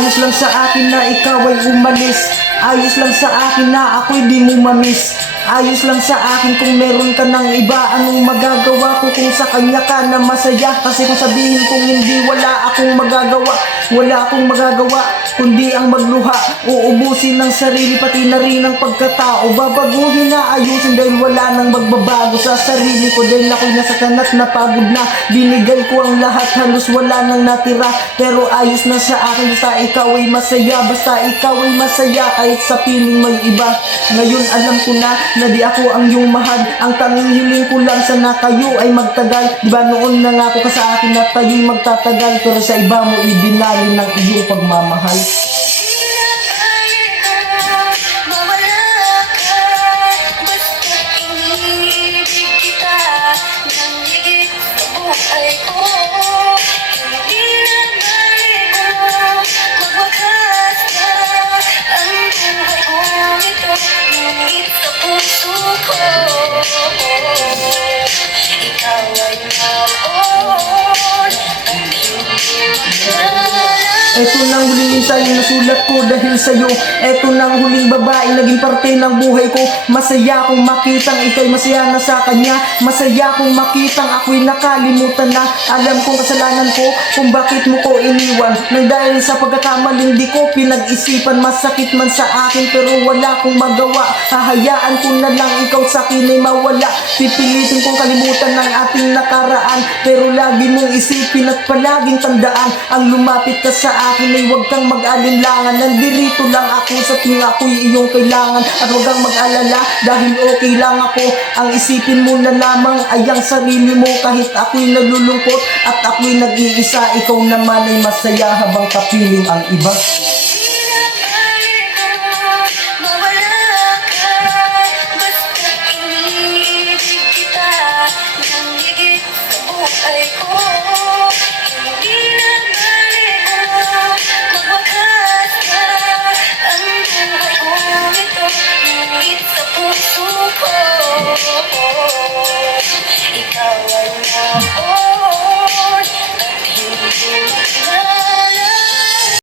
Ayos lang sa akin na ikaw ay umalis. Ayos lang sa akin na ako'y di mo mamiss. Ayos lang sa akin kung meron ka ng iba. Anong magagawa ko kung sa kanya ka na masaya? Kasi kung sabihin kong hindi, wala akong magagawa. Wala akong magagawa kundi ang magluha. Uubusin ng sarili pati na rin ang pagkatao. Babaguhin na ayusin dahil wala nang magbabago sa sarili ko. Dahil ako'y nasaktan at napagod na. Binigay ko ang lahat, halos wala nang natira. Pero ayos na sa akin basta ikaw ay masaya. Basta ikaw ay masaya kahit sa piling may iba. Ngayon alam ko na di ako ang iyong mahal. Ang tanging hiling ko lang sana kayo ay magtagal. Diba noon nangako ka sa akin na tayo'y magtatagal. Pero sa iba mo ibinali ng iyong pagmamahal. Eto nang huling ensayo na sulat ko dahil sa'yo. Eto nang huling babae naging parte ng buhay ko. Masaya kung makitang ikaw'y masaya na sa kanya. Masaya kung makitang ako'y nakalimutan na. Alam kong kasalanan ko kung bakit mo ko iniwan. Nang dahil sa pagkakamaling di ko pinag-isipan. Masakit man sa akin pero wala akong magawa. Hahayaan ko na lang ikaw sa akin ay mawala. Pipilitin kong kalimutan ng ating nakaraan. Pero lagi mong isipin at palaging tandaan. Ang lumapit ka sa akin ay huwag kang mag-alinlangan. Nandirito lang ako sa tuwing ako'y iyong kailangan. At huwag kang mag-alala dahil okay lang ako. Ang isipin mo na lamang ay ang sarili mo. Kahit ako'y nalulungkot at ako'y nag-iisa, ikaw naman ay masaya habang kapiling ang iba.